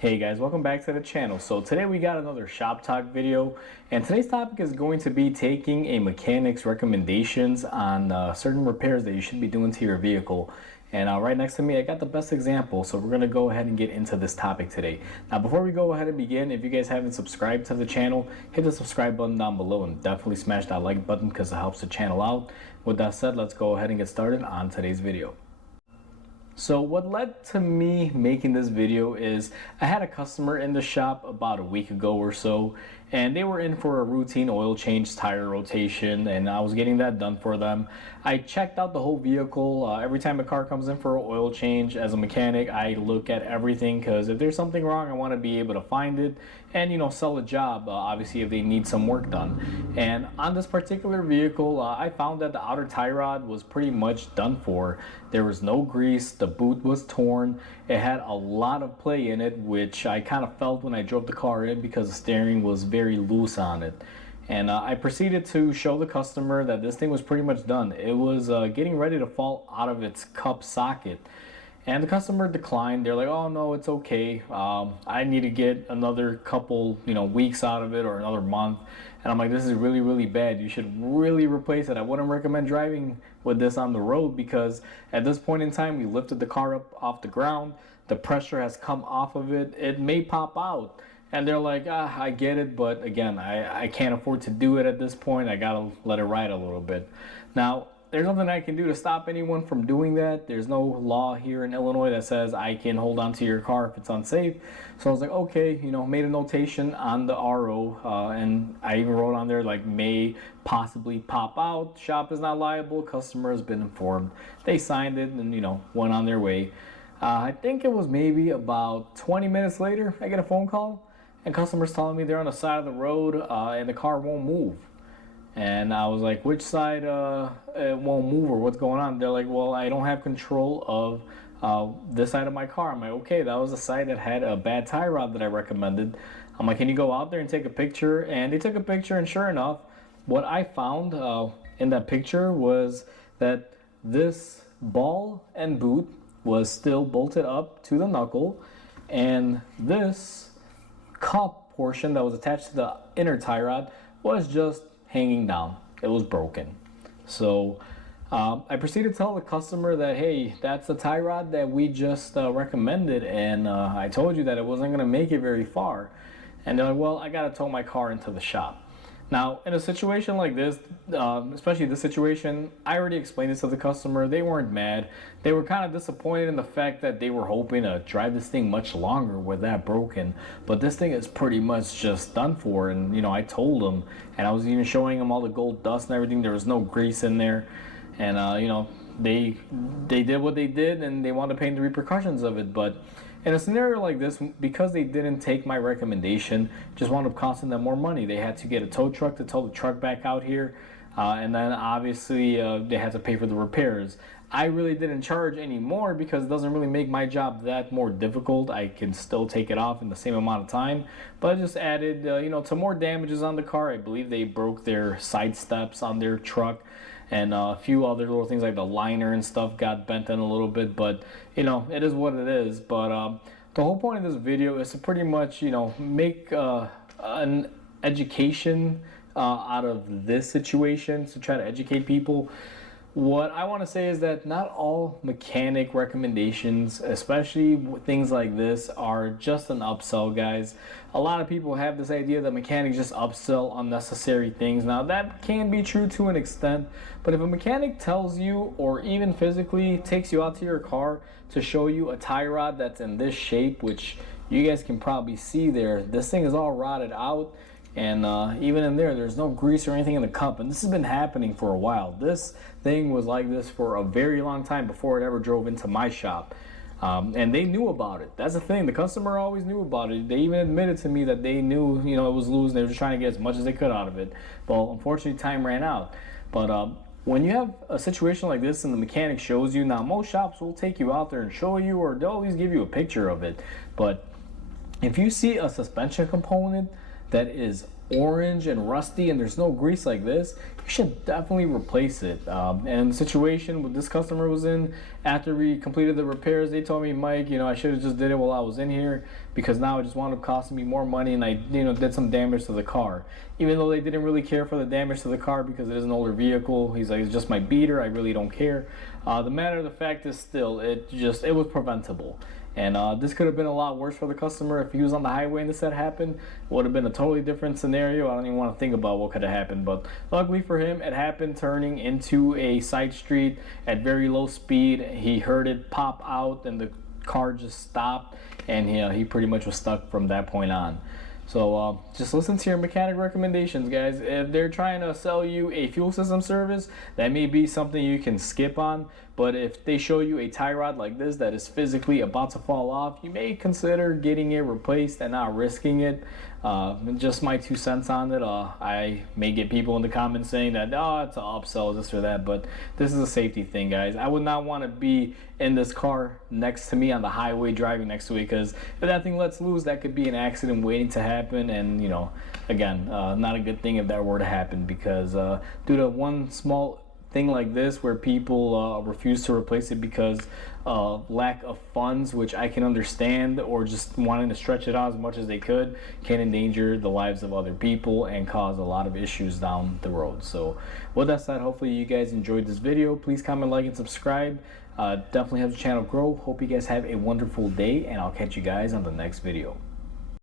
Hey guys, welcome back to the channel. So today we got another shop talk video, and today's topic is going to be taking a mechanic's recommendations on certain repairs that you should be doing to your vehicle. And right next to me I got the best example, so we're going to go ahead and get into this topic today. Now before we go ahead and begin, if you guys haven't subscribed to the channel, hit the subscribe button down below and definitely smash that like button because it helps the channel out. With that said, let's go ahead and get started on today's video. So what led to me making this video is I had a customer in the shop about a week ago or so, and they were in for a routine oil change, tire rotation, and I was getting that done for them. I checked out the whole vehicle. Every time a car comes in for an oil change, as a mechanic, I look at everything because if there's something wrong, I want to be able to find it and, sell a job, obviously, if they need some work done. And on this particular vehicle, I found that the outer tie rod was pretty much done for. There was no grease, the boot was torn, it had a lot of play in it, which I kind of felt when I drove the car in because the steering was very loose on it. And I proceeded to show the customer that this thing was pretty much done. It was getting ready to fall out of its cup socket. And the customer declined. They're like, oh no, it's okay. I need to get another couple, weeks out of it or another month. And I'm like, this is really, really bad. You should really replace it. I wouldn't recommend driving with this on the road because at this point in time, we lifted the car up off the ground. The pressure has come off of it. It may pop out. And they're like, I get it, but again, I can't afford to do it at this point. I gotta let it ride a little bit. Now, there's nothing I can do to stop anyone from doing that. There's no law here in Illinois that says I can hold on to your car if it's unsafe. So I was like, okay, made a notation on the RO, and I even wrote on there like may possibly pop out. Shop is not liable. Customer has been informed. They signed it and went on their way. I think it was maybe about 20 minutes later, I get a phone call, and customers telling me they're on the side of the road and the car won't move. And I was like, which side it won't move or what's going on? They're like, well, I don't have control of this side of my car. I'm like, okay, that was the side that had a bad tie rod that I recommended. I'm like, can you go out there and take a picture? And they took a picture, and sure enough, what I found in that picture was that this ball and boot was still bolted up to the knuckle, and this cup portion that was attached to the inner tie rod was just hanging down. It was broken. So I proceeded to tell the customer that, hey, that's the tie rod that we just recommended, and I told you that it wasn't going to make it very far. And they're like, well, I got to tow my car into the shop. Now, in a situation like this, especially this situation, I already explained this to the customer. They weren't mad. They were kind of disappointed in the fact that they were hoping to drive this thing much longer with that broken. But this thing is pretty much just done for. And, I told them, and I was even showing them all the gold dust and everything. There was no grease in there. And, they did what they did, and they wanted to pay the repercussions of it. But in a scenario like this, because they didn't take my recommendation, just wound up costing them more money. They had to get a tow truck to tow the truck back out here, and then obviously they had to pay for the repairs. I really didn't charge any more because it doesn't really make my job that more difficult. I can still take it off in the same amount of time, but I just added, to more damages on the car. I believe they broke their side steps on their truck, and a few other little things like the liner and stuff got bent in a little bit, but it is what it is. But the whole point of this video is to pretty much make an education out of this situation, to try to educate people. What I want to say is that not all mechanic recommendations, especially things like this, are just an upsell, guys. A lot of people have this idea that mechanics just upsell unnecessary things. Now, that can be true to an extent, but if a mechanic tells you, or even physically takes you out to your car to show you a tie rod that's in this shape, which you guys can probably see there, this thing is all rotted out. And even in there's no grease or anything in the cup, and this has been happening for a while. This thing was like this for a very long time before it ever drove into my shop, and they knew about it. That's the thing, the customer always knew about it. They even admitted to me that they knew it was loose, and they were just trying to get as much as they could out of it. Well, unfortunately, time ran out. But when you have a situation like this and the mechanic shows you, now most shops will take you out there and show you, or they'll always give you a picture of it, but if you see a suspension component that is orange and rusty and there's no grease like this, you should definitely replace it. And the situation with this customer was in, after we completed the repairs, they told me, Mike, I should have just did it while I was in here, because now it just wound up costing me more money, and I did some damage to the car, even though they didn't really care for the damage to the car because it is an older vehicle. He's like, it's just my beater, I really don't care. The matter of the fact is still, it was preventable. And this could have been a lot worse for the customer if he was on the highway and this had happened. It would have been a totally different scenario. I don't even want to think about what could have happened. But luckily for him, it happened turning into a side street at very low speed. He heard it pop out and the car just stopped, and he pretty much was stuck from that point on. So just listen to your mechanic recommendations, guys. If they're trying to sell you a fuel system service, that may be something you can skip on. But if they show you a tie rod like this that is physically about to fall off, you may consider getting it replaced and not risking it. Just my 2 cents on it. I may get people in the comments saying that, oh, it's an upsell, this or that, but this is a safety thing, guys. I would not want to be in this car next to me on the highway driving next to it, because if that thing lets loose, that could be an accident waiting to happen. And again, not a good thing if that were to happen, because due to one small thing like this where people refuse to replace it because lack of funds, which I can understand, or just wanting to stretch it out as much as they could, can endanger the lives of other people and cause a lot of issues down the road. So with that said, hopefully you guys enjoyed this video. Please comment, like, and subscribe. Definitely helps the channel grow. Hope you guys have a wonderful day, and I'll catch you guys on the next video.